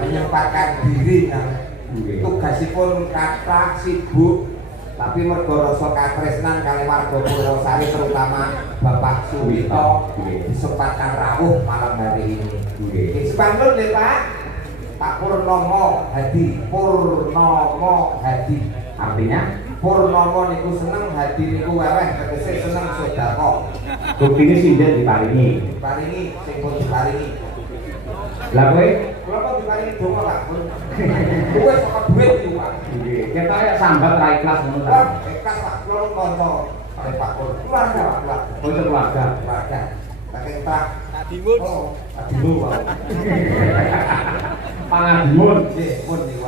menyempatkan diri kan. Tugasipun kathah sibuk tapi mergo rasa katresnan kali warga Purwosari terutama Bapak Suwito disempatkan rawuh malam hari ini. Sepantun deh Pak. Pak Purnomo Hadi, Purnomo Hadi. Artinya Purnomo niku seneng, Hadi niku weweh, tegese seneng sedekah. Buktine sinten diparingi? Diparingi sing pun diparingi. Lah kowe kula kok diparingi donga Pak. Kowe saka duit iki Pak. Nggih, ketok ya sambat ra ikhlas ngono ta. Ikhlas Pak, kula kanca kali Pak Pur. Keluarga Pak, keluarga. Keluarga. Saking Pak Adimun. Oh, Adimun Pak. Pangadimun. Nggih, pun niku.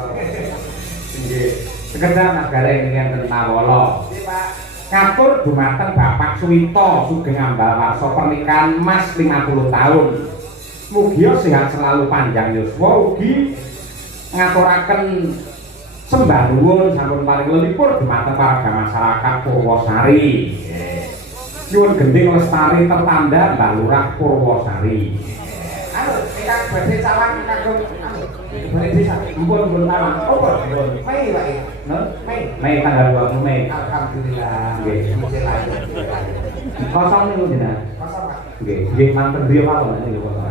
Nggih. Sekedar nagara ing enten Mawala. Nggih Pak. Katur dumateng Bapak Suwito Sugeng Ambalwarsa pernikahan Mas 50 tahun. Mugia sehat selalu panjang yuswa ugi ngaturaken sembah nuwun sampun paring lelipur dumateng warga masyarakat Purwosari. Nyuwun gending lestari tertanda Mbah Lurah Purwosari. Anu, ingkang badhe salam kagem badhe desa. Mumpun taman. Oh, pun. Mei Pak. Mei tanggal 20 Mei. Alhamdulillah. Nggih. Kosong niku jenengan. Kosong Pak. Nggih, manten griya mawon niku kosong.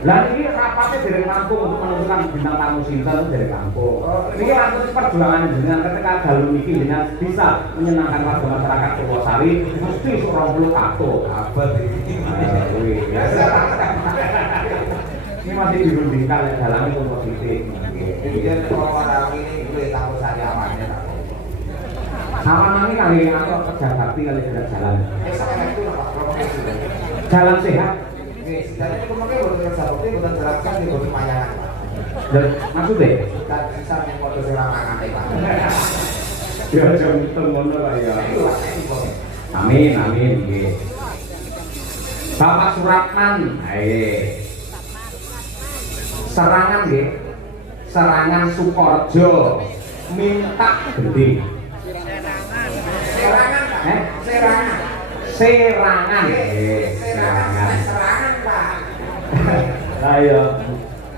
Lah ini rapatnya dari kampung untuk menentukan bintang tamu sinten dari kampung. Ini langsung perjuangan dengan ketika dalu niki dengan bisa menyenangkan warga masyarakat Purwosari mesti seorang puluh kato. Abad ini. Ini masih dirundingkan ya dalamnya positif. Kemudian orang ini boleh tahu saya amannya tak. Sama nanti kali atau kerja bakti kali tidak jalan. Sekarang itu Pak. Jalan sehat. Jadi itu makanya bukan kerja bakti, bukan jelaskan di bukan mayangan Pak. Dan maksudnya? Dan sisa yang foto serangan Pak. Ya jangan ngono lah ya. Amin amin nggih. Bapak Suratman, ayo. Serangan nggih. Serangan Sukorejo minta gede. Serangan Pak. Serangan. Serangan. Serangan Pak. Lah iya.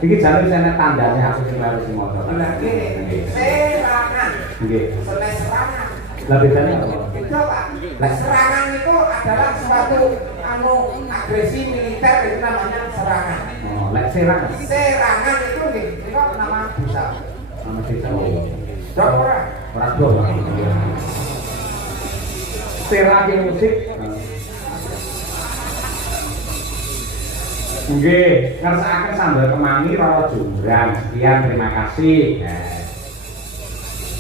Iki jare sene tandane aku sing harus motor. Lah nggih. Serangan. Nggih. Serangan. Lah bedane apa? Beda Pak. Lah serangan itu adalah suatu agresi militer itu namanya serangan. Oh, lek serangan. Serangan itu nih, itu nama desa. Nama desa. Dok ora? Ora dok. Serang musik. Nggih, ngersakaken sambal kemangi Roro Jumbrang. Sekian, terima kasih.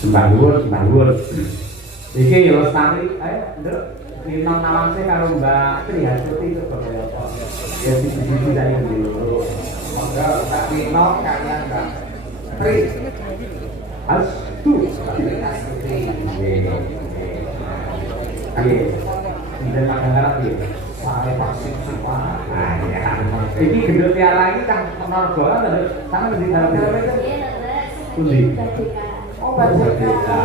Sembah nuwun. Iki ya lestari, ayo nduk minong nawangse karo Mbak Tri Hasuti itu kaya apa. Ya siji-siji dari dulu. Monggo tak dino kalian Mbak Tri. Astu. Nggih. Sinten makangarap iki? Saya vaksin semua. Iki gendut piala iki Kang Norgo lho, sama ngendi dalam itu? Pundi? Oh, Badeka.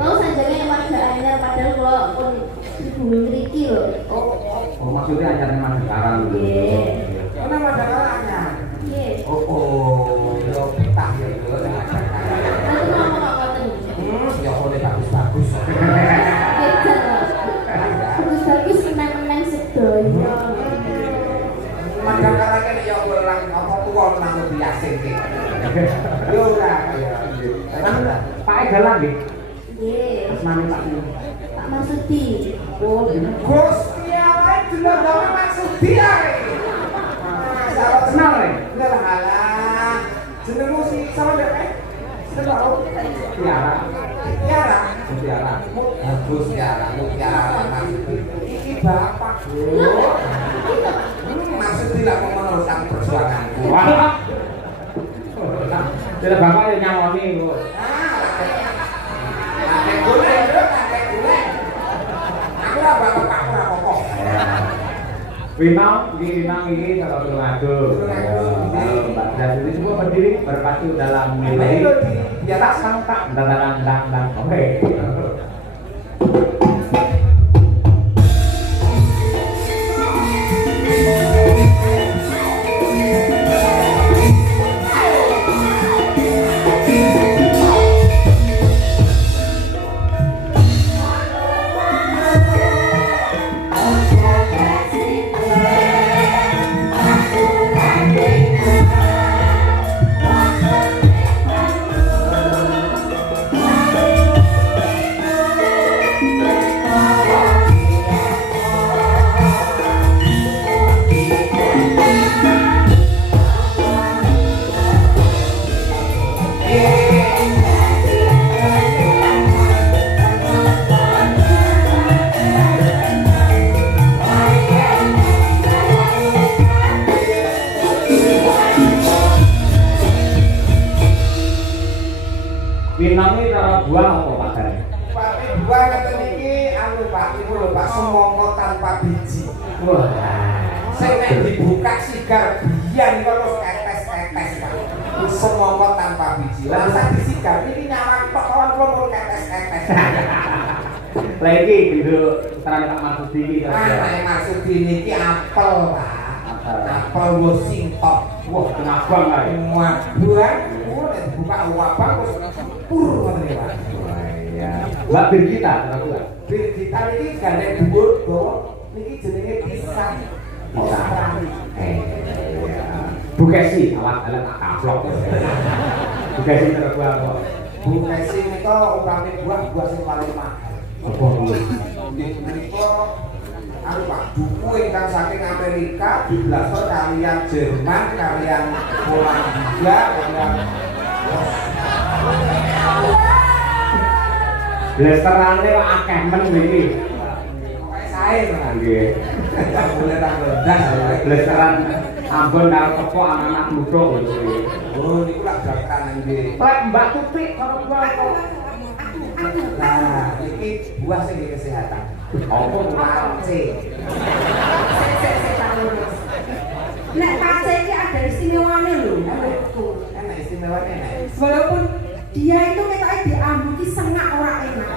Mau sanjane warga anyar padahal kula pun bumi mriki lho. Oh, maksudnya anyarnya Madagaran lho. Nggih. Ana Madagaranya. Nggih. Oh, yo petah ya lho. Itu nama kok ngoten. Ya oleh bagus-bagus. Bagus-bagus menang-menang sedoyo. Madagaranya nek yo orang apa tuwa nang biasa iki. Yo ora ya. Pak Egalan nggih. Nggih. Asmane Pak Pak Marsudi. Oh, jeneng Gusti Allah jenenge Maksudi ae. Salah kenal ya? Enggak halah. Jenengmu si sama dek. Seneng. Tiara. Tiara. Tiara. Bagus Tiara, Tiara Maksudi. Iki bapak, Bro. Maksudi lah mau meneruskan perjuanganku. Wah. Jadi bapak yang nyawani kok. Kakek gule, kakek gule. Aku lah bapak aku lah pokok. Winong, ini kalau ngadu. Kalau Mbak Jasudi semua berdiri berpatu dalam nilai. Di atas tak, dan. Oke. Pinangi cara buah apa Pak Dari? Pak buah kata niki anu Pak niku lho Pak semongo tanpa biji. Wah. Sing nek dibuka sigar biyen kok terus tetes-tetes Pak. Semongo tanpa biji. Lah sak disigar iki nyawang tok kawan kula pun tetes-tetes. Lah iki gitu terang Pak Marsudi iki. Nek Marsudi niki apel Pak. Apel Washington. Wah, kenapa enggak? Wah, buah. Nek dibuka wabang terus pur ngoten iki Pak. Iya. Mbak Birgita, kenapa? Birgita niki gandeng dhuwur dawa niki jenenge pisang. Pisang. Iya. Bu Kesi, alat-alat tak kaplok. Bu Kesi terbuah apa? Bu Kesi nika umpame buah sing paling mahal. Apa kuwi? Menika anu Pak, buku ingkang saking Amerika diblasor kalian Jerman, kalian Polandia, kalian Blasterane kok akeh men iki. pokoke sae Nggih. ya boleh tak ndas. Blasteran Ambon karo kepok anak-anak muda lho. Oh, niku lak jakaran nggih. Lek Mbak Tutik karo buah kok. Nah, iki buah sing nggih kesehatan. Apa Pace. Nek pace iki ada istimewanya lho. Enak istimewanya enak. Walaupun dia itu kita diambuki sengak ora enak.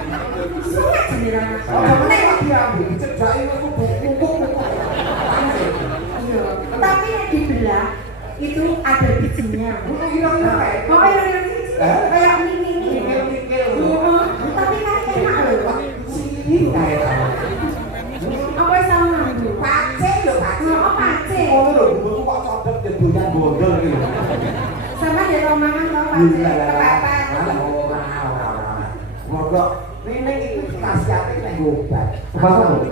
Sengak jenengan. Oh, nek kok diambil dicedhaki niku bubuk-bubuk. Iya. Tapi nek dibelah itu ada bijinya. Butuh kira-kira kayak. Oh, iya. Kayak mini. Mikil-mikil. Tapi kan enak lho. Ini kayak Apa sama Bu? pace lho pace. Oh, pace. Oh lho, bubuk kok codot jebulnya gondol gitu. Sama dia romangan tau pace. Kepepet. Mogok ini itu khasiatnya nek obat.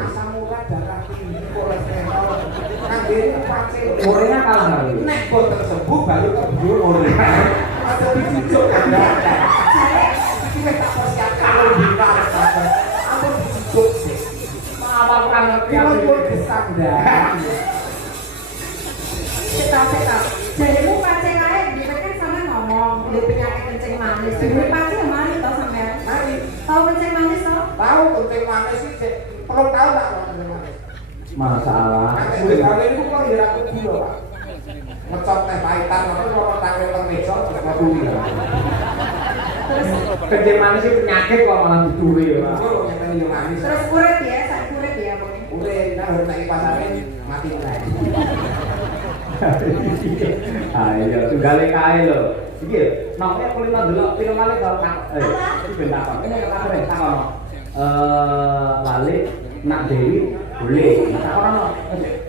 Asam urat darah tinggi, kolesterol. Kangge pace. Orangnya kalah kali. Nek boten sembuh baru keburu ora. Ada dicucuk kan. Iki wis tak persiapkan lho bisa. Ampun dicucuk sih. Apa kan ngerti Yang aku pun kesandang. Setal. Jadimu pace kae dipikir sama ngomong, dia penyakit kencing manis. Dulu pace kemarin tau sampean. Mari, Tahu kencing manis tau? tahu kencing manis sih, Cek. Perlu tahu tak kalau kencing manis? masalah. Nek wis kali niku kok diraku gula, Pak. Ngecot teh pahitan apa kok tangkel teng meja terus ngakui. Kencing manis itu penyakit kok malah dicuri ya. Pak. Kok nyeteni yo manis. Terus urip ya, sak urip ya pokoknya. Udah, nah harus naik pasarnya mati lagi. Ayo, tunggale kae lho. Iki lho, namanya kulino delok film malih karo iki ben takon. Ini kata ben takon. Balik nak Dewi boleh. Takon ono.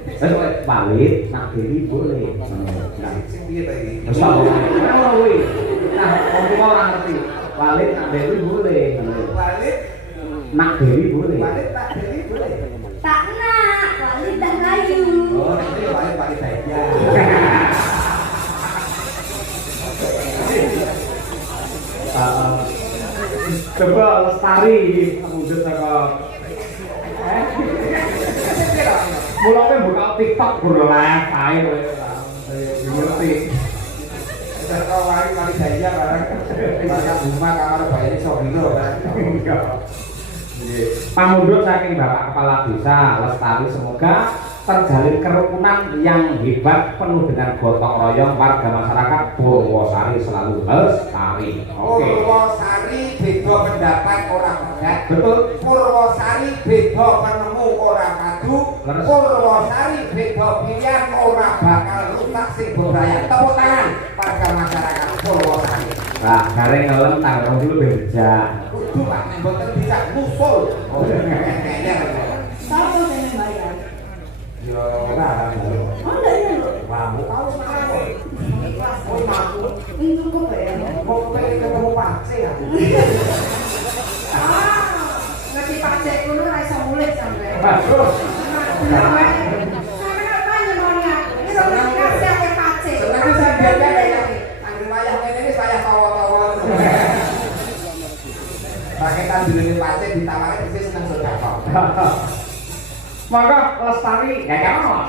Wes balik nak Dewi boleh. Nah, Sing piye ta iki? wis tak ono kuwi. Nah, wong tuwa ora ngerti. Balik nak Dewi boleh. Balik, Nak Dewi boleh. balik tak jadi boleh. Tak nak, wali tak layu. Oh, nek iki balik saja. Coba lestari wujud saka mulane buka TikTok guru live ae kowe. Ngerti. Udah kau kali saja barang. Barang rumah kamar bayar sobilo kan. Pamundhut saking Bapak Kepala Desa Lestari, semoga terjalin kerukunan yang hebat penuh dengan gotong royong warga masyarakat Purwosari selalu lestari. Oke. Purwosari beda pendapat orang pegat. Betul. Purwosari beda penemu orang kadu. Leres. Purwosari beda pilihan orang bakal rusak sing budaya. Tepuk tangan warga masyarakat Purwosari. Nah, gareng ngelem tanggal dulu beja. Kudu Pak, mboten bisa ngusul. Oh, kayaknya. Tahu kok saya bayar. Yo ora kan. Oh enggak ini loh. Kamu tahu sama Oh, mampu. Ini cukup ya. Mau pengen ketemu pace ya. Ngerti pacek dulu ra iso mulit sampe. Waduh. Sampe apa nyemonya? Ini lho kasih ake pacek. Seneng bisa beda ya. Angger wayah ngene iki saya tawa-tawa. Paketan dilene pace ditawari persis seneng sedekah. Maka lestari ya kan.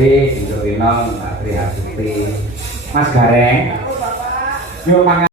kasih Dinjo Winong Mbak Tri Hasuti Mas Gareng nyuwun